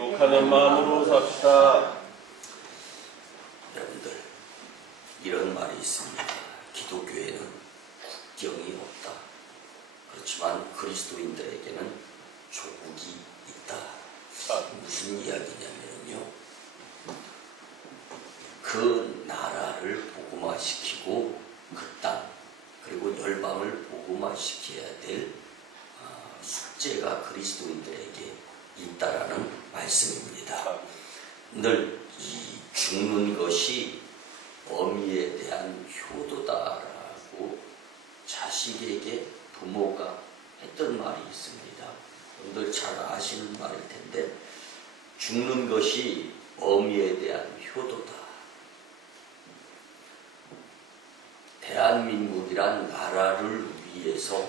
기록하는 마음으로 삽시다. 여러분들, 이런 말이 있습니다. 기독교에는 국경이 없다. 그렇지만 그리스도인들에게는 조국이 있다. 무슨 이야기냐면요, 그 나라를 복음화시키고 그 땅, 그리고 열방을 복음화시켜야 될 숙제가 그리스도인들에게 있다라는 말씀입니다. 늘 이 죽는 것이 어미에 대한 효도다라고 자식에게 부모가 했던 말이 있습니다. 여러분들 잘 아시는 말일 텐데, 죽는 것이 어미에 대한 효도다. 대한민국이란 나라를 위해서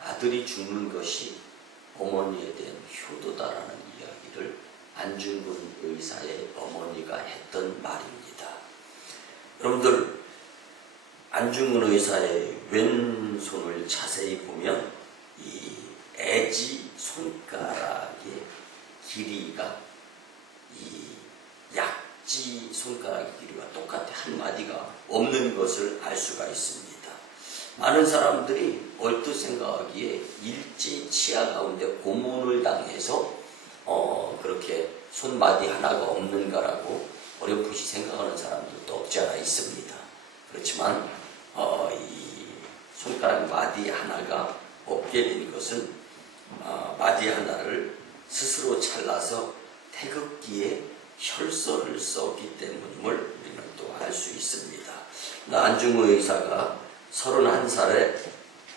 아들이 죽는 것이 어머니에 대한 효도다라는 이야기를 안중근 의사의 어머니가 했던 말입니다. 여러분들, 안중근 의사의 왼손을 자세히 보면 이 애지 손가락의 길이가 이 약지 손가락의 길이가 똑같아 한 마디가 없는 것을 알 수가 있습니다. 많은 사람들이 얼뜻 생각하기에 일제 치하 가운데 고문을 당해서 그렇게 손마디 하나가 없는가라고 어렴풋이 생각하는 사람들도 없지 않아 있습니다. 그렇지만 이 손가락 마디 하나가 없게 된 것은 마디 하나를 스스로 잘라서 태극기에 혈서를 썼기 때문임을 우리는 또 알 수 있습니다. 안중근 의사가 31살에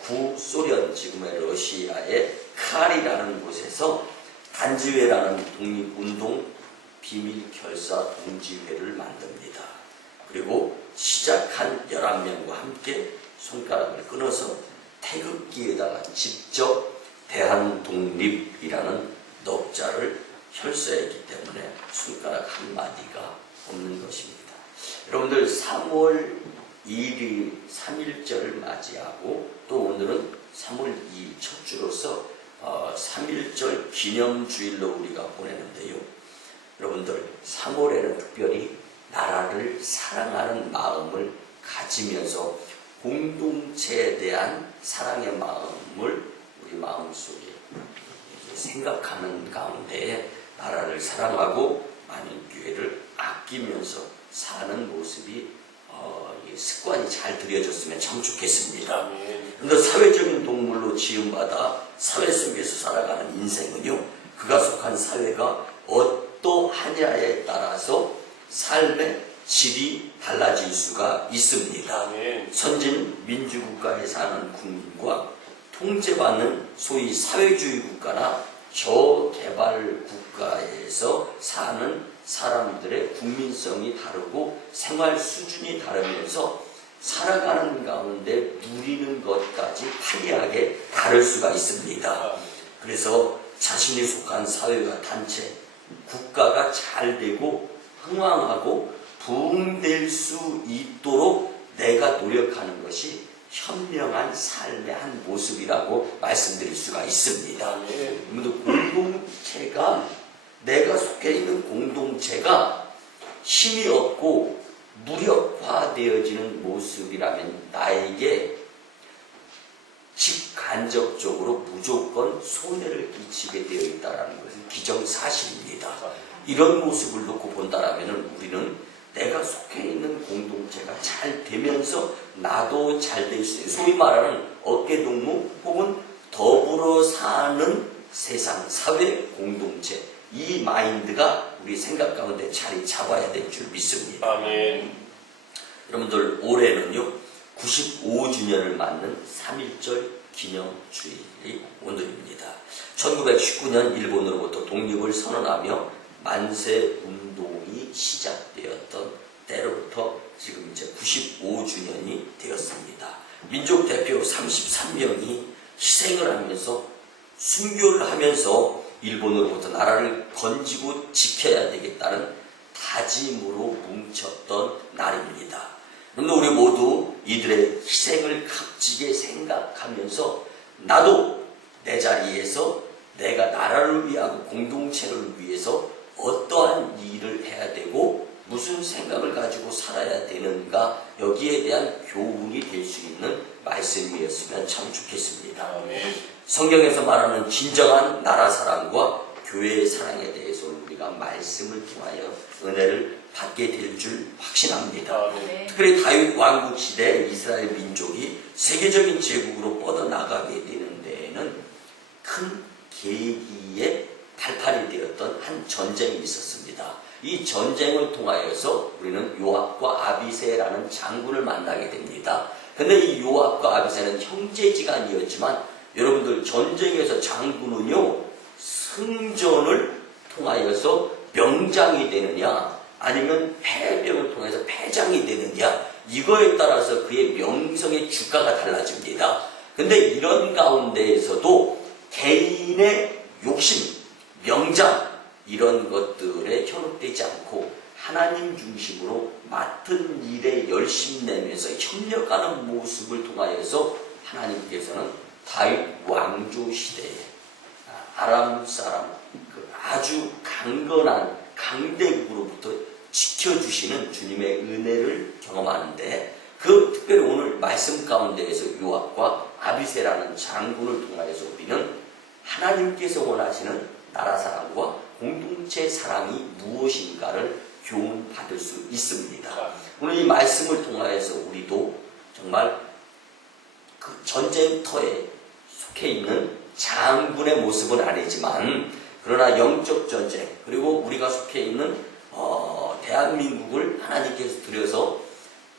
구소련, 지금의 러시아의 칼이라는 곳에서 단지회라는 독립운동 비밀결사 동지회를 만듭니다. 그리고 시작한 11명과 함께 손가락을 끊어서 태극기에다가 직접 대한독립이라는 넋자를 혈서했기 때문에 손가락 한마디가 없는 것입니다. 여러분들, 3월 2일 3.1절 맞이하고 또 오늘은 3월 2일 첫 주로서 3.1절 기념주일로 우리가 보내는데요. 여러분들, 3월에는 특별히 나라를 사랑하는 마음을 가지면서 공동체에 대한 사랑의 마음을 우리 마음속에 생각하는 가운데 나라를 사랑하고 만인교회를 아끼면서 사는 모습이 습관이 잘 들여졌으면 참 좋겠습니다. 그런데 사회적인 동물로 지음받아 사회 속에서 살아가는 인생은요, 그가 속한 사회가 어떠하냐에 따라서 삶의 질이 달라질 수가 있습니다. 선진 민주국가에 사는 국민과 통제받는 소위 사회주의 국가나 저개발 국가에서 사는 사람들의 국민성이 다르고 생활 수준이 다르면서 살아가는 가운데 누리는 것까지 화려하게 다를 수가 있습니다. 그래서 자신이 속한 사회와 단체, 국가가 잘 되고 흥왕하고 부흥될 수 있도록 내가 노력하는 것이 현명한 삶의 한 모습이라고 말씀드릴 수가 있습니다. 공동체가, 내가 속해 있는 공동체가 힘이 없고 무력화되어지는 모습이라면 나에게 직간접적으로 무조건 손해를 끼치게 되어 있다는 것은 기정사실입니다. 이런 모습을 놓고 본다면 우리는 내가 속해 있는 공동체가 잘 되면서 나도 잘 될 수 있는, 소위 말하는 어깨동무 혹은 더불어 사는 세상, 사회 공동체, 이 마인드가 우리 생각 가운데 자리 잡아야 될 줄 믿습니다. 아멘. 여러분들, 올해는요 95주년을 맞는 3.1절 기념주일이 오늘입니다. 1919년 일본으로부터 독립을 선언하며 만세 운동이 시작되었던 때로부터 지금 이제 95주년이 되었습니다. 민족 대표 33명이 희생을 하면서 순교를 하면서 일본으로부터 나라를 건지고 지켜야 되겠다는 다짐으로 뭉쳤던 날입니다. 그런데 우리 모두 이들의 희생을 값지게 생각하면서 나도 내 자리에서 내가 나라를 위하고 공동체를 위해서 어떠한 일을 해야 되고 무슨 생각을 가지고 살아야 되는가, 여기에 대한 교훈이 될 수 있는 말씀이었으면 참 좋겠습니다. 아멘. 성경에서 말하는 진정한 나라 사랑과 교회의 사랑에 대해서 우리가 말씀을 통하여 은혜를 받게 될 줄 확신합니다. 아멘. 특별히 다윗 왕국 시대 이스라엘 민족이 세계적인 제국으로 뻗어나가게 되는 데에는 큰 계기의 발판이 되었던 한 전쟁이 있었습니다. 이 전쟁을 통하여서 우리는 요압과 아비새라는 장군을 만나게 됩니다. 근데 이 요압과 아비새는 형제지간이었지만 여러분들, 전쟁에서 장군은요, 승전을 통하여서 명장이 되느냐 아니면 패병을 통해서 패장이 되느냐, 이거에 따라서 그의 명성의 주가가 달라집니다. 근데 이런 가운데에서도 개인의 욕심, 명장, 이런 것들에 현혹되지 않고 하나님 중심으로 맡은 일에 열심 내면서 협력하는 모습을 통하여서 하나님께서는 다윗 왕조 시대에 아람 사람 그 아주 강건한 강대국으로부터 지켜주시는 주님의 은혜를 경험하는데, 그 특별히 오늘 말씀 가운데에서 요압과 아비새라는 장군을 통하여서 우리는 하나님께서 원하시는 나라 사랑과 공동체 사랑이 무엇인가를 교훈받을 수 있습니다. 오늘 이 말씀을 통하여서 우리도 정말 그 전쟁터에 속해 있는 장군의 모습은 아니지만, 그러나 영적 전쟁, 그리고 우리가 속해 있는 대한민국을 하나님께서 들여서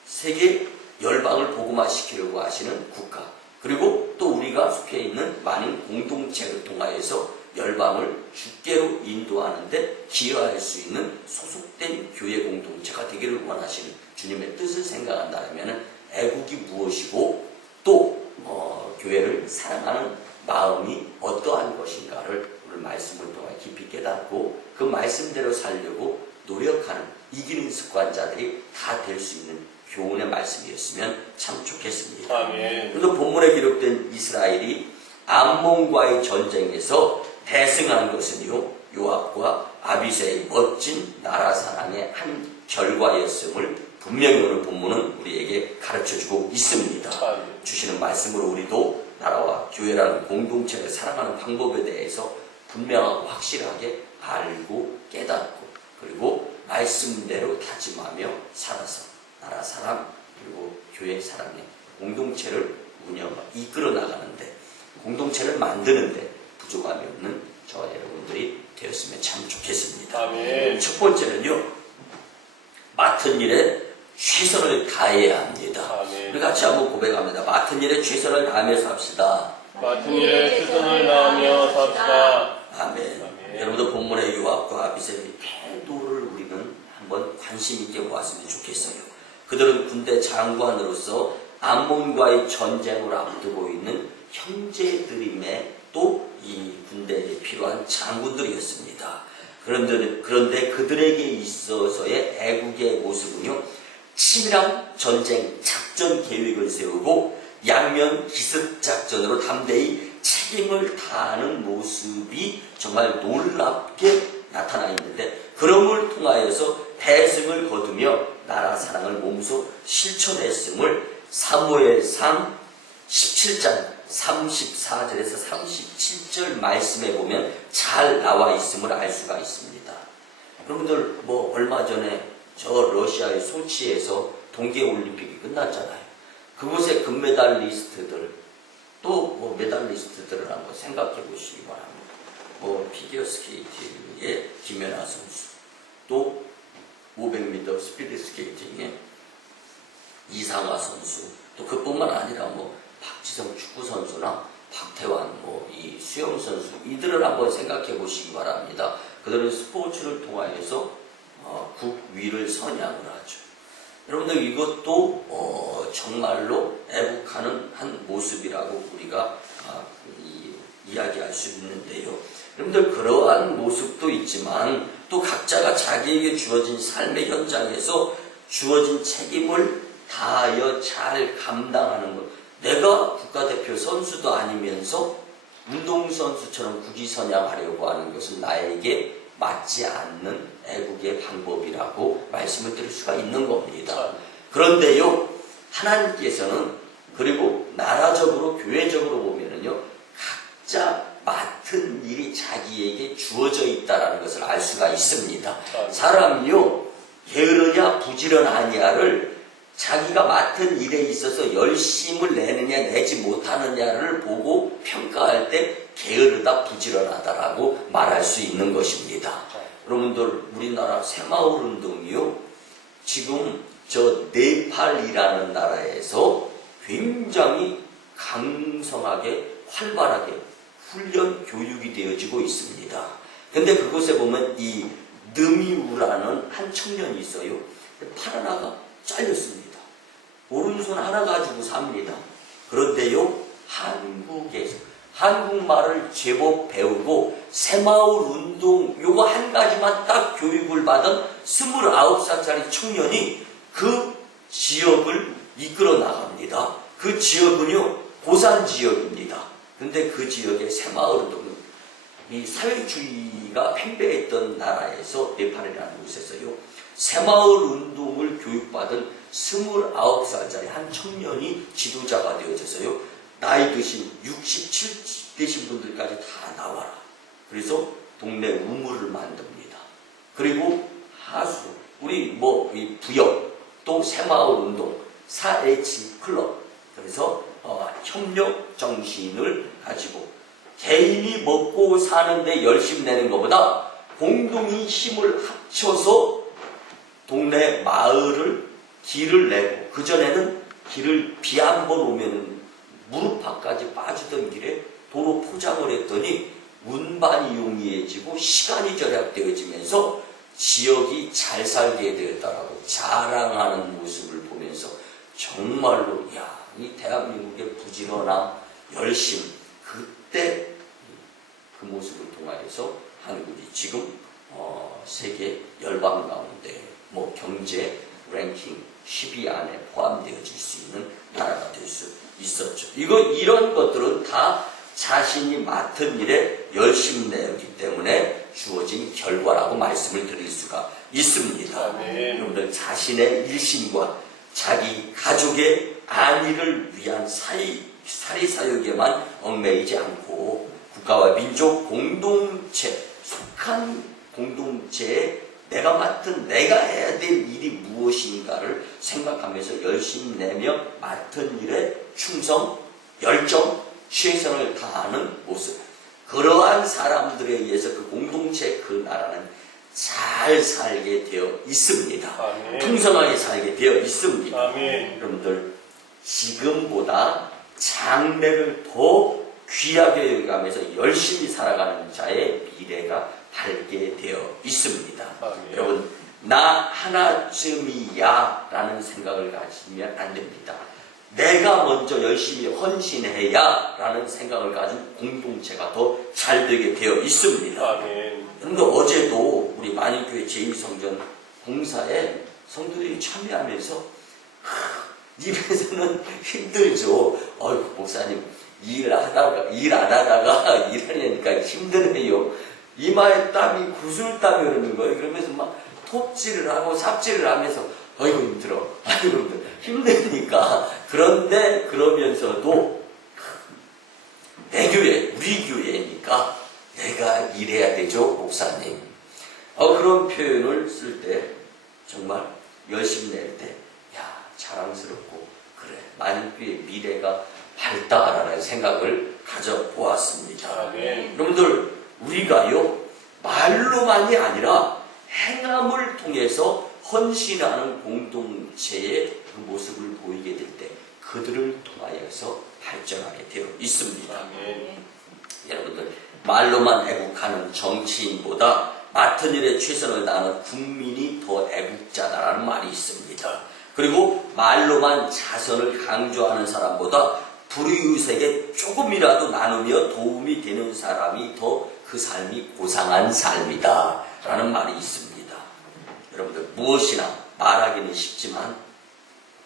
세계 열방을 복음화시키려고 하시는 국가, 그리고 또 우리가 속해 있는 많은 공동체를 통하여서 열방을 주께로 인도하는데 기여할 수 있는 소속된 교회 공동체가 되기를 원하시는 주님의 뜻을 생각한다면 애국이 무엇이고 또 교회를 사랑하는 마음이 어떠한 것인가를 오늘 말씀을 통해 깊이 깨닫고 그 말씀대로 살려고 노력하는 이기는 습관자들이 다 될 수 있는 교훈의 말씀이었으면 참 좋겠습니다. 아멘. 그래서 본문에 기록된 이스라엘이 암몬과의 전쟁에서 대승한 것은요, 요압과 아비새의 멋진 나라 사랑의 한 결과였음을 분명히 오늘 본문은 우리에게 가르쳐주고 있습니다. 아멘. 주시는 말씀으로 우리도 나라와 교회라는 공동체를 사랑하는 방법에 대해서 분명하고 확실하게 알고 깨닫고, 그리고 말씀대로 다짐하며 살아서 나라 사랑 그리고 교회 사랑의 공동체를 이끌어 나가는데, 공동체를 만드는데 부족함이 없는 저와 여러분들이 되었으면 참 좋겠습니다. 아멘. 첫 번째는요, 맡은 일에 최선을 다해야 합니다. 아멘. 우리 같이 한번 고백합니다. 맡은 일에 최선을 다하면서 합시다. 맡은 일에 최선을 다하며 삽시다. 아멘. 아멘. 여러분들 본문의 요압과 아비새의 태도를 우리는 한번 관심 있게 보았으면 좋겠어요. 그들은 군대 장관으로서 암몬과의 전쟁을 앞두고 있는 형제들임에 또 이 군대에 필요한 장군들이었습니다. 그런데 그들에게 있어서의 애국의 모습은요, 치밀한 전쟁 작전 계획을 세우고 양면 기습 작전으로 담대히 책임을 다하는 모습이 정말 놀랍게 나타나 있는데, 그런 걸 통하여서 대승을 거두며 나라 사랑을 몸소 실천했음을 사무엘상 17장 34절에서 37절 말씀에 보면 잘 나와 있음을 알 수가 있습니다. 여러분들 얼마 전에 저 러시아의 소치에서 동계올림픽이 끝났잖아요. 그곳의 금메달리스트들 또 메달리스트들을 한번 생각해 보시기 바랍니다. 피겨 스케이팅의 김연아 선수, 또 500m 스피드 스케이팅의 이상화 선수, 또 그뿐만 아니라 박지성 축구 선수나 박태환, 이 수영 선수, 이들을 한번 생각해 보시기 바랍니다. 그들은 스포츠를 통하여서 국위를 선양을 하죠. 여러분들 이것도 정말로 애국하는 한 모습이라고 우리가 이야기할 수 있는데요. 여러분들 그러한 모습도 있지만 또 각자가 자기에게 주어진 삶의 현장에서 주어진 책임을 다하여 잘 감당하는 것. 내가 국가대표 선수도 아니면서 운동선수처럼 국위선양하려고 하는 것은 나에게 맞지 않는 애국의 방법이라고 말씀을 드릴 수가 있는 겁니다. 그런데요, 하나님께서는 그리고 나라적으로 교회적으로 보면은요, 각자 맡은 일이 자기에게 주어져 있다는 것을 알 수가 있습니다. 사람이요, 게으르냐 부지런하냐를 자기가 맡은 일에 있어서 열심을 내느냐 내지 못하느냐를 보고 평가할 때 게으르다 부지런하다라고 말할 수 있는 것입니다. 여러분들, 우리나라 새마을운동이요, 지금 저 네팔이라는 나라에서 굉장히 강성하게 활발하게 훈련 교육이 되어지고 있습니다. 근데 그곳에 보면 이 느미우라는 한 청년이 있어요. 팔 하나가 잘렸습니다. 오른손 하나 가지고 삽니다. 그런데요, 한국에서 한국말을 제법 배우고 새마을운동 요거 한 가지만 딱 교육을 받은 29살짜리 청년이 그 지역을 이끌어 나갑니다. 그 지역은요, 고산 지역입니다. 근데 그 지역의 새마을운동, 이 사회주의가 팽배했던 나라에서 네팔이라는 곳에서요, 새마을운동을 교육받은 29살짜리 한 청년이 지도자가 되어져서요, 나이 드신 67 되신 분들까지 다 나와라. 그래서 동네 우물을 만듭니다. 그리고 하수, 우리 이 부역, 또 새마을운동, 4H 클럽, 그래서 협력 정신을 가지고 개인이 먹고 사는데 열심히 내는 것보다 공동이 힘을 합쳐서 동네 마을을 길을 내고, 그전에는 길을 비 한 번 오면 무릎팍까지 빠지던 길에 도로 포장을 했더니 운반이 용이해지고 시간이 절약되어지면서 지역이 잘 살게 되었다라고 자랑하는 모습을 보면서 정말로 이 대한민국의 부지런함, 열심, 그때 그 모습을 통하여서 한국이 지금 세계 열방 가운데 경제 랭킹 10위 안에 포함되어질 수 있는 나라가 될 수 있었죠. 이런 것들은 다 자신이 맡은 일에 열심히 내었기 때문에 주어진 결과라고 말씀을 드릴 수가 있습니다. 여러분들, 자신의 일심과 자기 가족의 안위를 위한 사리사욕에만 얽매이지 않고 국가와 민족 공동체, 속한 공동체에 내가 맡은, 내가 해야 될 일이 무엇인가를 생각하면서 열심히 내며 맡은 일에 충성, 열정, 최선을 다하는 모습, 그러한 사람들에 의해서 그 공동체, 그 나라는 잘 살게 되어 있습니다. 아멘. 풍성하게 살게 되어 있습니다. 아멘. 여러분들, 지금보다 장래를 더 귀하게 여겨가면서 열심히 살아가는 자의 미래가 밝게 되어 있습니다. 아멘. 여러분, 나 하나쯤이야 라는 생각을 가지면 안 됩니다. 내가 먼저 열심히 헌신해야 라는 생각을 가진 공동체가 더 잘 되게 되어 있습니다. 아멘. 그런데 어제도 우리 만인교회 제2성전 봉사에 성도들이 참여하면서 입에서는 힘들죠. 목사님, 일 안 하다가 일하려니까 힘드네요. 이마에 땀이 구슬땀이 흐르는 거예요. 그러면서 막 톱질을 하고 삽질을 하면서 아이고 힘들어, 아이고 힘드니까. 그런데 그러면서도 내 교회, 우리 교회니까 내가 일해야 되죠, 목사님. 그런 표현을 쓸 때 정말 열심히 낼 때 자랑스럽고, 그래, 만인교회의 미래가 밝다라는 생각을 가져보았습니다. 아멘. 여러분들, 우리가요, 말로만이 아니라 행함을 통해서 헌신하는 공동체의 그 모습을 보이게 될 때 그들을 통하여서 발전하게 되어 있습니다. 아멘. 여러분들, 말로만 애국하는 정치인보다 맡은 일에 최선을 다하는 국민이 더 애국자다라는 말이 있습니다. 그리고 말로만 자선을 강조하는 사람보다 불이웃에게 조금이라도 나누며 도움이 되는 사람이 더 그 삶이 고상한 삶이다 라는 말이 있습니다. 여러분들, 무엇이나 말하기는 쉽지만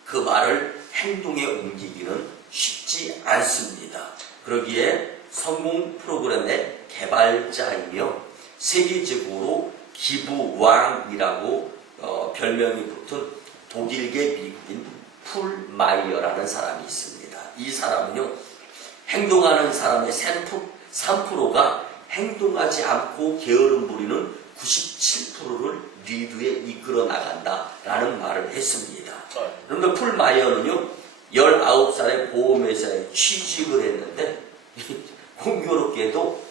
그 말을 행동에 옮기기는 쉽지 않습니다. 그러기에 성공 프로그램의 개발자이며 세계적으로 기부왕이라고 별명이 붙은 독일계 미국인 풀 마이어라는 사람이 있습니다. 이 사람은요, 행동하는 사람의 3%가 행동하지 않고 게으름 부리는 97%를 리드에 이끌어 나간다라는 말을 했습니다. 그런데 풀 마이어는요, 19살에 보험회사에 취직을 했는데 공교롭게도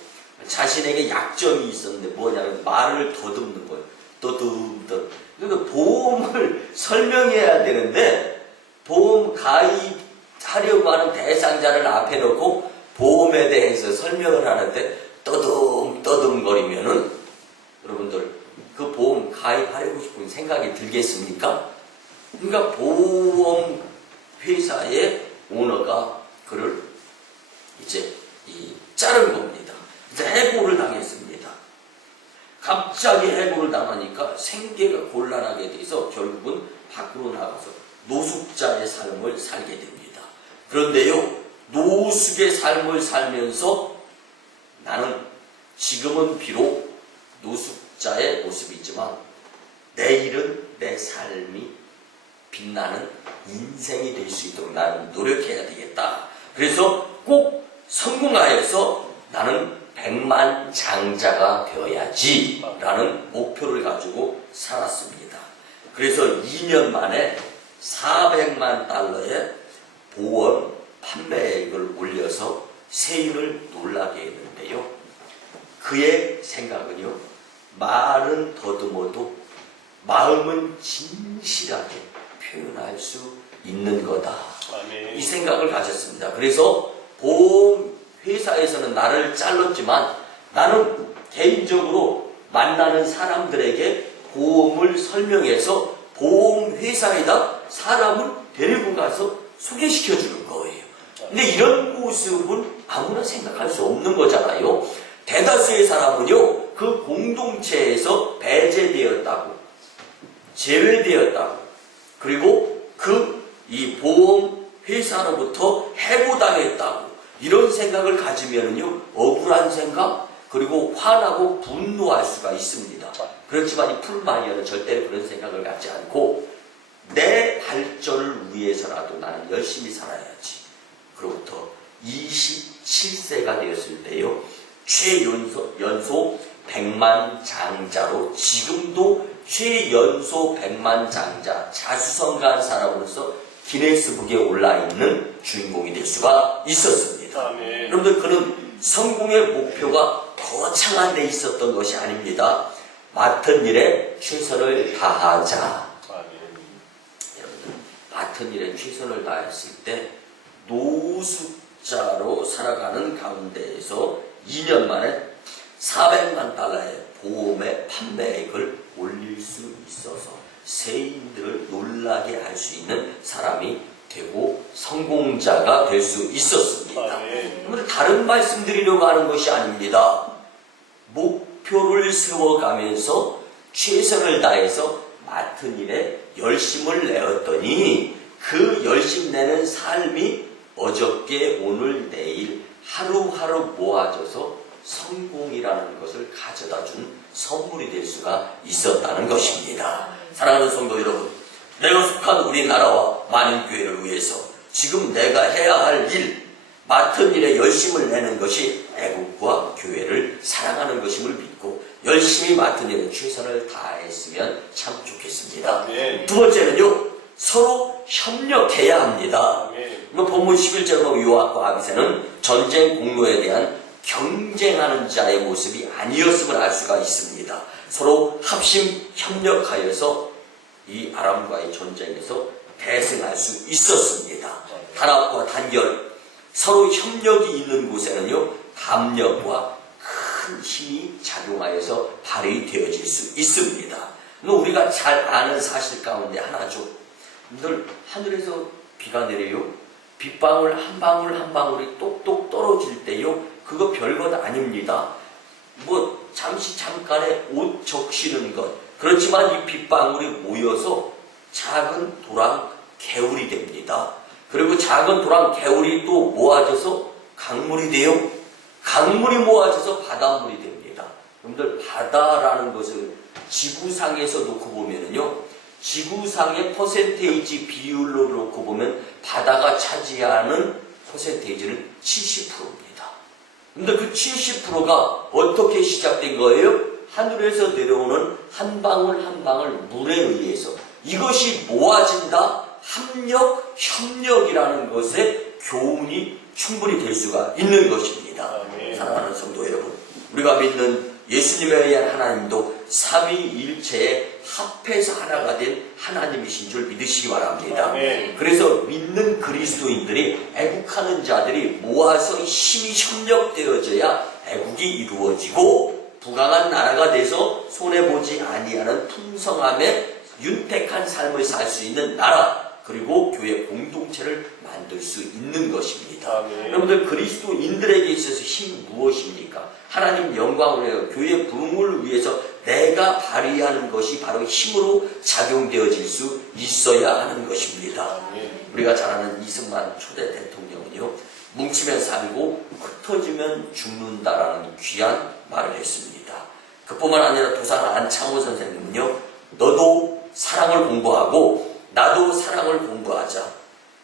자신에게 약점이 있었는데 뭐냐면 말을 더듬는 거예요. 더듬더. 그러니까 보험을 설명해야 되는데 보험 가입하려고 하는 대상자를 앞에 놓고 보험에 대해서 설명을 하는데 떠듬거리면은 여러분들 그 보험 가입하려고 싶은 생각이 들겠습니까? 그러니까 보험 회사의 오너가 그를 이제 자른 겁니다. 이제 해고를 당했습니다. 갑자기 해고를 당하니까 생계가 곤란하게 돼서 결국은 밖으로 나가서 노숙자의 삶을 살게 됩니다. 그런데요, 노숙의 삶을 살면서 나는 지금은 비록 노숙자의 모습이지만 내일은 내 삶이 빛나는 인생이 될 수 있도록 나는 노력해야 되겠다. 그래서 꼭 성공하여서 나는 백만장자가 되어야지 라는 목표를 가지고 살았습니다. 그래서 2년 만에 400만 달러의 보험 판매액을 올려서 세인을 놀라게 했는데요. 그의 생각은요, 말은 더듬어도 마음은 진실하게 표현할 수 있는 거다. 이 생각을 가졌습니다. 그래서 보험 회사에서는 나를 잘랐지만 나는 개인적으로 만나는 사람들에게 보험을 설명해서 보험 회사에다 사람을 데리고 가서 소개시켜 주는 거예요. 근데 이런 모습은 아무나 생각할 수 없는 거잖아요. 대다수의 사람은요, 그 공동체에서 배제되었다고, 제외되었다고, 그리고 이 보험 회사로부터 해고당했다고, 이런 생각을 가지면요, 억울한 생각, 그리고 화나고 분노할 수가 있습니다. 그렇지만 이 풀마이어는 절대로 그런 생각을 갖지 않고, 내 발전을 위해서라도 나는 열심히 살아야지. 그로부터 27세가 되었을 때요, 최연소 100만 장자로 지금도 최연소 100만 장자 자수성가한 사람으로서 기네스북에 올라있는 주인공이 될 수가 있었습니다. 여러분들, 그는 성공의 목표가 거창한 데 있었던 것이 아닙니다. 맡은 일에 최선을 다하자. 여러분들, 맡은 일에 최선을 다했을 때 노숙자로 살아가는 가운데에서 2년 만에 400만 달러의 보험의 판매액을 올릴 수 있어서 세인들을 놀라게 할 수 있는 사람이 되고 성공자가 될 수 있었습니다. 다른 말씀드리려고 하는 것이 아닙니다. 목표를 세워가면서 최선을 다해서 맡은 일에 열심을 내었더니 그 열심 내는 삶이 어저께 오늘 내일 하루하루 모아져서 성공이라는 것을 가져다 준 선물이 될 수가 있었다는 것입니다. 사랑하는 성도 여러분, 내가 속한 우리나라와 만인교회를 위해서 지금 내가 해야 할 일, 맡은 일에 열심을 내는 것이 애국과 교회를 사랑하는 것임을 믿고 열심히 맡은 일에 최선을 다했으면 참 좋겠습니다. 두 번째는요, 서로 협력해야 합니다. 본문 11절로 요압과 아비새는 전쟁 공로에 대한 경쟁하는 자의 모습이 아니었음을 알 수가 있습니다. 서로 합심 협력하여서 이 아람과의 전쟁에서 대승할 수 있었습니다. 단합과 단결, 서로 협력이 있는 곳에는요, 담력과 큰 힘이 작용하여서 발휘되어질 수 있습니다. 우리가 잘 아는 사실 가운데 하나죠. 늘 하늘에서 비가 내려요. 빗방울 한 방울 한 방울이 똑똑 떨어질 때요, 그거 별것 아닙니다. 잠깐의 옷 적시는 것. 그렇지만 이 빗방울이 모여서 작은 도랑 개울이 됩니다. 그리고 작은 도랑 개울이 또 모아져서 강물이 돼요. 강물이 모아져서 바닷물이 됩니다. 여러분들 바다라는 것을 지구상에서 놓고 보면은요, 지구상의 퍼센테이지 비율로 놓고 보면 바다가 차지하는 퍼센테이지는 70%입니다. 근데 그 70%가 어떻게 시작된 거예요? 하늘에서 내려오는 한 방울 한 방울 물에 의해서. 이것이 모아진다. 합력, 협력이라는 것에 교훈이 충분히 될 수가 있는 것입니다. 사랑하는 성도 여러분, 우리가 믿는 예수님에 의한 하나님도 삼위일체의 합해서 하나가 된 하나님이신 줄 믿으시기 바랍니다. 그래서 믿는 그리스도인들이 애국하는 자들이 모아서 힘이 협력되어져야 애국이 이루어지고 부강한 나라가 돼서 손해보지 아니하는 풍성함에 윤택한 삶을 살 수 있는 나라, 그리고 교회 공동체를 만들 수 있는 것입니다. 여러분들, 그리스도인들에게 있어서 힘이 무엇입니까? 하나님 영광을 위하여 교회 부흥을 위해서 내가 발휘하는 것이 바로 힘으로 작용되어질 수 있어야 하는 것입니다. 우리가 잘 아는 이승만 초대 대통령은요, 뭉치면 살고 흩어지면 죽는다라는 귀한 말을 했습니다. 그뿐만 아니라 도산 안창호 선생님은요, 너도 사랑을 공부하고 나도 사랑을 공부하자.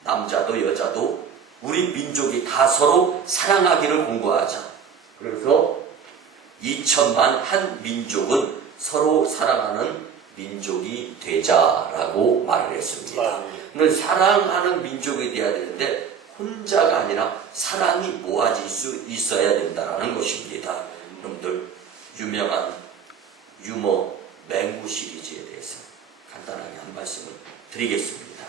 남자도 여자도 우리 민족이 다 서로 사랑하기를 공부하자. 그래서 2천만 한 민족은 서로 사랑하는 민족이 되자라고 말을 했습니다. 오늘 사랑하는 민족이 되어야 되는데 혼자가 아니라 사랑이 모아질 수 있어야 된다는 것입니다. 여러분들, 유명한 유머 맹구 시리즈에 대해서 간단하게 한 말씀을 드리겠습니다.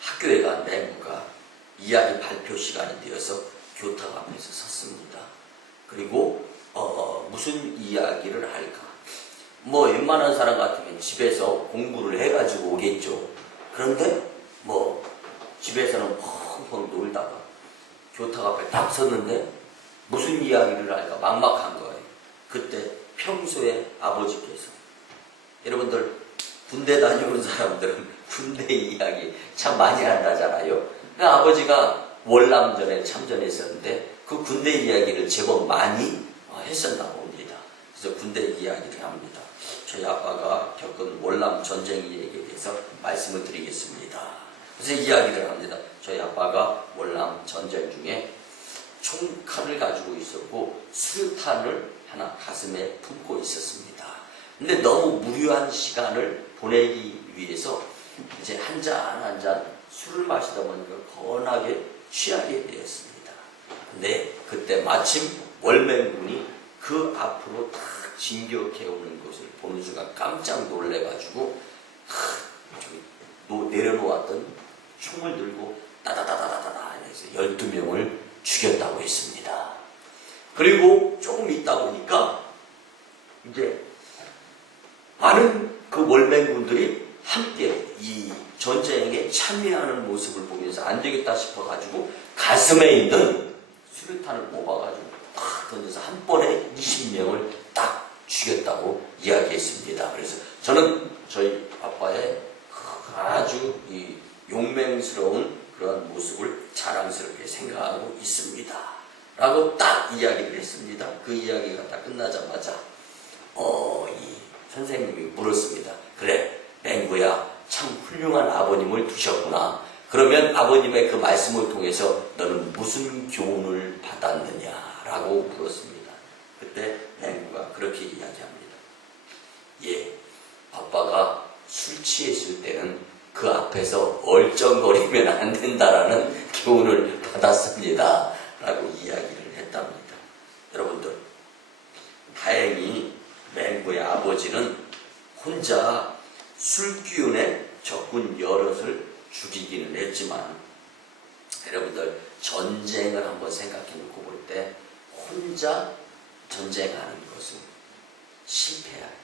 학교에 간 맹구가 이야기 발표 시간이 되어서 교탁 앞에서 섰습니다. 그리고 무슨 이야기를 할까? 뭐 웬만한 사람 같으면 집에서 공부를 해가지고 오겠죠. 그런데 뭐 집에서는 펑펑 놀다가 교탁 앞에 딱 섰는데 무슨 이야기를 할까 막막한 거예요. 그때 평소에 아버지께서, 여러분들 군대 다녀온 사람들은 군대 이야기 참 많이 한다잖아요. 그러니까 아버지가 월남전에 참전했었는데 그 군대 이야기를 제법 많이 했었나 봅니다. 그래서 군대 이야기를 합니다. 저희 아빠가 겪은 월남 전쟁 이야기에 대해서 말씀을 드리겠습니다. 그래서 이야기를 합니다. 저희 아빠가 월남 전쟁 중에 총칼을 가지고 있었고 수류탄을 하나 가슴에 품고 있었습니다. 근데 너무 무료한 시간을 보내기 위해서 이제 한 잔 한 잔 술을 마시다 보니까 거나게 취하게 되었습니다. 근데 그때 마침 월맹군이 그 앞으로 딱 진격해오는 것을 보는 순간 깜짝 놀래가지고 내려놓았던 총을 들고 따다다다다다 해서 12명을 죽였다고 했습니다. 그리고 조금 있다 보니까 이제 많은 그 월맹군들이 함께 이 전쟁에 참여하는 모습을 보면서 안 되겠다 싶어가지고 가슴에 있는 수류탄을 뽑아가지고 탁 던져서 한 번에 20명을 딱 죽였다고 이야기했습니다. 그래서 저는 저희 아빠의 아주 이 용맹스러운 그런 모습을 자랑스럽게 생각하고 있습니다. 라고 딱 이야기를 했습니다. 그 이야기가 딱 끝나자마자 이 선생님이 물었습니다. 그래, 맹구야, 참 훌륭한 아버님을 두셨구나. 그러면 아버님의 그 말씀을 통해서 너는 무슨 교훈을 받았느냐라고 물었습니다. 그때 맹구가 그렇게 이야기합니다. 예, 아빠가 술 취했을 때는 그 앞에서 얼쩡거리면 안 된다라는 교훈을 받았습니다. 라고 이야기를 했답니다. 여러분들, 다행히 맹구의 아버지는 혼자 술기운에 적군 여럿을 죽이기는 했지만, 여러분들 전쟁을 한번 생각해 놓고 볼 때 혼자 전쟁하는 것은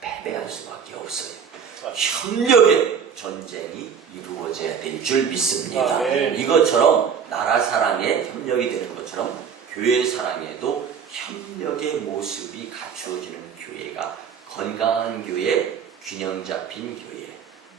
패배할 수밖에 없어요. 협력의 전쟁이 이루어져야 될 줄 믿습니다. 이것처럼 나라 사랑에 협력이 되는 것처럼 교회 사랑에도 협력의 모습이 갖추어지는 교회가 건강한 교회, 균형 잡힌 교회,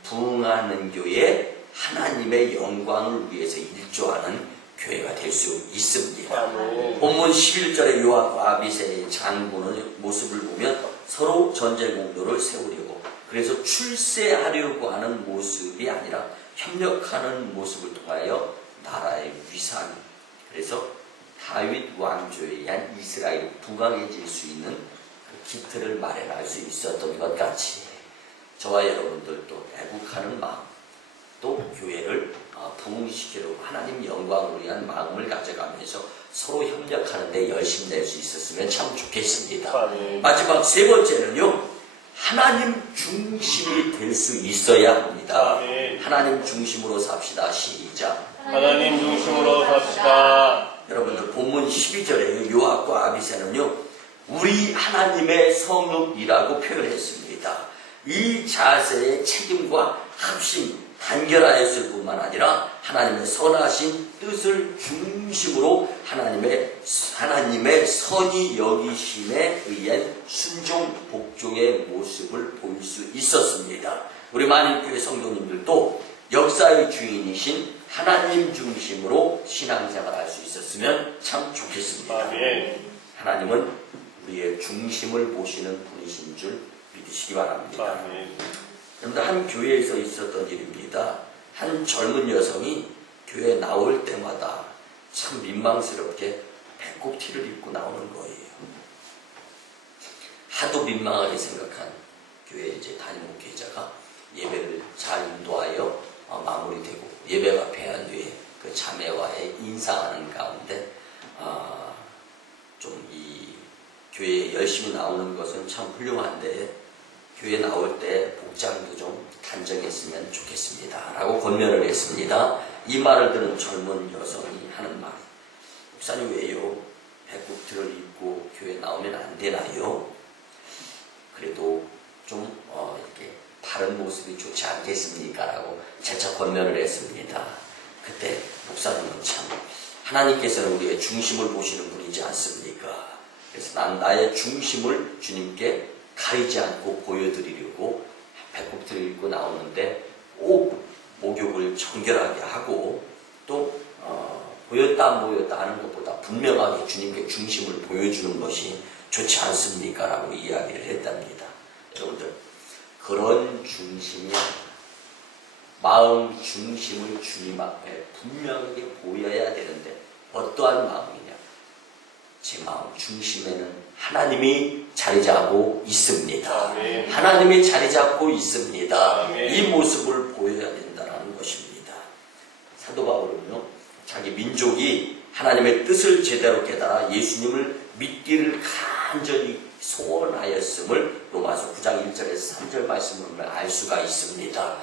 부흥하는 교회, 하나님의 영광을 위해서 일조하는 교회가 될 수 있습니다. 아멘. 본문 11절의 요압과 아비새의 장군의 모습을 보면 서로 전쟁 공로를 세우려고, 그래서 출세하려고 하는 모습이 아니라 협력하는 모습을 통하여 나라의 위상, 그래서 다윗 왕조에 의한 이스라엘이 부강해질 수 있는 그 기틀을 마련할 수 있었던 것 같이 저와 여러분들도 애국하는 마음, 또 교회를 부흥시키려고 하나님 영광을 위한 마음을 가져가면서 서로 협력하는 데 열심히 낼 수 있었으면 참 좋겠습니다. 아멘. 마지막 세 번째는요, 하나님 중심이 될 수 있어야 합니다. 아멘. 하나님 중심으로 삽시다. 시작. 하나님 중심으로 삽시다. 여러분들 본문 12절에 요압과 아비새는요, 우리 하나님의 성읍이라고 표현했습니다. 이 자세의 책임과 합심, 단결하였을 뿐만 아니라 하나님의 선하신 뜻을 중심으로 하나님의 선이 여기심에 의한 순종 복종의 모습을 보일 수 있었습니다. 우리 만인교회 성도님들도 역사의 주인이신 하나님 중심으로 신앙생활 할 수 있었으면 참 좋겠습니다. 아멘. 하나님은 우리의 중심을 보시는 분이신 줄 믿으시기 바랍니다. 아멘. 그런데 한 교회에서 있었던 일입니다. 한 젊은 여성이 교회에 나올 때마다 참 민망스럽게 배꼽 티를 입고 나오는 거예요. 하도 민망하게 생각한 교회 이제 담임 목회자가 예배를 잘 인도하여 마무리되고 예배가 패한 뒤에 그 자매와의 인사하는 가운데 좀 이 교회에 열심히 나오는 것은 참 훌륭한데 교회 나올 때 복장도 좀 단정했으면 좋겠습니다 라고 권면을 했습니다. 이 말을 들은 젊은 여성이 하는 말, 목사님 왜요? 배꼽티를 입고 교회 나오면 안 되나요? 그래도 좀 이렇게 바른 모습이 좋지 않겠습니까? 라고 재차 권면을 했습니다. 그때 목사님은 참 하나님께서는 우리의 중심을 보시는 분이지 않습니까? 그래서 난 나의 중심을 주님께 가리지 않고 보여드리려고 배꼽티를 입고 나오는데 꼭 목욕을 정결하게 하고 또 보였다 안 보였다 하는 것보다 분명하게 주님께 중심을 보여주는 것이 좋지 않습니까? 라고 이야기를 했답니다. 여러분들, 그런 중심이 마음 중심을 주님 앞에 분명하게 보여야 되는데 어떠한 마음이냐? 제 마음 중심에는 하나님이 자리 잡고 있습니다. 아멘. 하나님이 자리 잡고 있습니다. 아멘. 이 모습을 보여야 된다는 것입니다. 사도 바울은요, 자기 민족이 하나님의 뜻을 제대로 깨달아 예수님을 믿기를 간절히 소원하였음을 로마서 9장 1절에서 3절 말씀을 보면 알 수가 있습니다.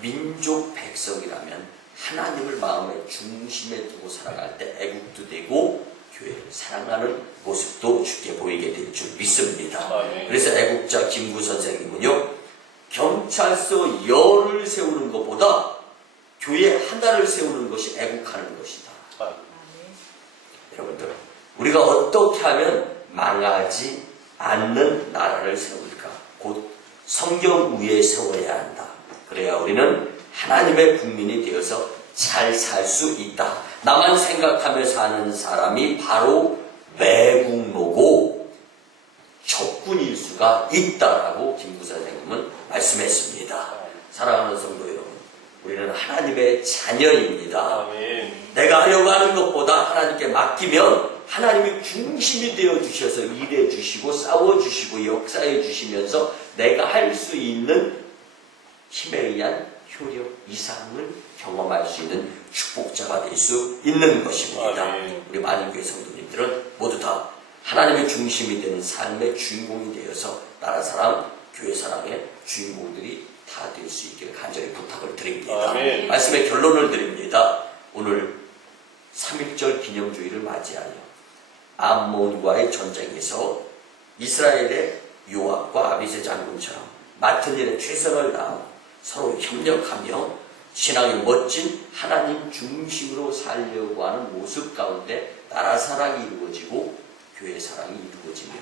민족 백성이라면 하나님을 마음의 중심에 두고 살아갈 때 애국도 되고 교회를 사랑하는 모습도 쉽게 보이게 될 줄 믿습니다. 아멘. 그래서 애국자 김구 선생님은요, 경찰서 열을 세우는 것보다 교회 하나를 세우는 것이 애국하는 것이다. 아멘. 여러분들, 우리가 어떻게 하면 망하지 않는 나라를 세울까? 곧 성경 위에 세워야 한다. 그래야 우리는 하나님의 국민이 되어서 잘 살 수 있다. 나만 생각하며 사는 사람이 바로 매국노고 적군일 수가 있다라고 김구 선생님은 말씀했습니다. 사랑하는 성도 여러분, 우리는 하나님의 자녀입니다. 아멘. 내가 하려고 하는 것보다 하나님께 맡기면 하나님이 중심이 되어 주셔서 일해 주시고 싸워 주시고 역사해 주시면서 내가 할 수 있는 힘에 의한 효력 이상을 경험할 수 있는 축복자가 될 수 있는 것입니다. 아멘. 우리 만인교회 성도님들은 모두 다 하나님의 중심이 되는 삶의 주인공이 되어서 나라 사람, 교회 사람의 주인공들이 다 될 수 있기를 간절히 부탁을 드립니다. 아멘. 말씀의 결론을 드립니다. 오늘 3.1절 기념주의를 맞이하여 암몬과의 전쟁에서 이스라엘의 요압과 아비새 장군처럼 맡은 일에 최선을 다하고 서로 협력하며 신앙의 멋진 하나님 중심으로 살려고 하는 모습 가운데 나라 사랑이 이루어지고 교회 사랑이 이루어지며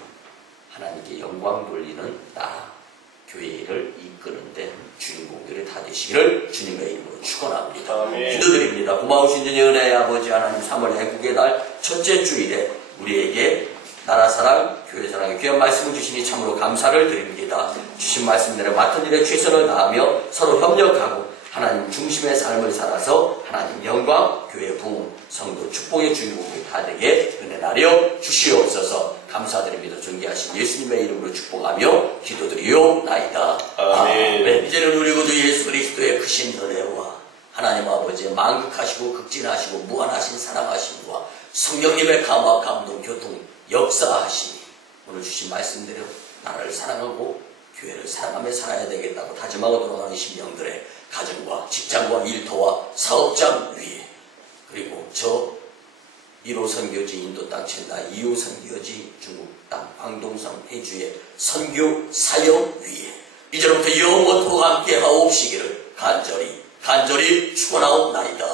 하나님께 영광 돌리는 나라, 교회를 이끄는데 주인공들이 다 되시기를 주님의 이름으로 축원합니다. 아멘. 기도드립니다. 기도드립니다. 고마우신 주님 은혜의 아버지 하나님 3월 애국의 달 첫째 주일에 우리에게 나라 사랑, 교회 사랑의 귀한 말씀을 주시니 참으로 감사를 드립니다. 주신 말씀대로 맡은 일에 최선을 다하며 서로 협력하고 하나님 중심의 삶을 살아서 하나님 영광, 교회 부흥, 성도 축복의 주인공이 다 되게 은혜 나려 주시옵소서. 감사드립니다. 존귀하신 예수님의 이름으로 축복하며 기도드리옵나이다. 아멘. 이제는 우리 구주 예수 그리스도의 크신 은혜와 하나님 아버지의 만극하시고 극진하시고 무한하신 사랑하심과 성령님의 감화 감동 교통 역사하시니 오늘 주신 말씀대로 나라를 사랑하고 교회를 사랑하며 살아야 되겠다고 다짐하고 돌아가는 심령들의 가정과 직장과 일터와 사업장 위에, 그리고 저 1호 선교지 인도 땅 첸다 2호 선교지 중국 땅 광동성 해주의 선교 사역 위에 이제부터 영원토록 함께 하옵시기를 간절히 축원하옵나이다.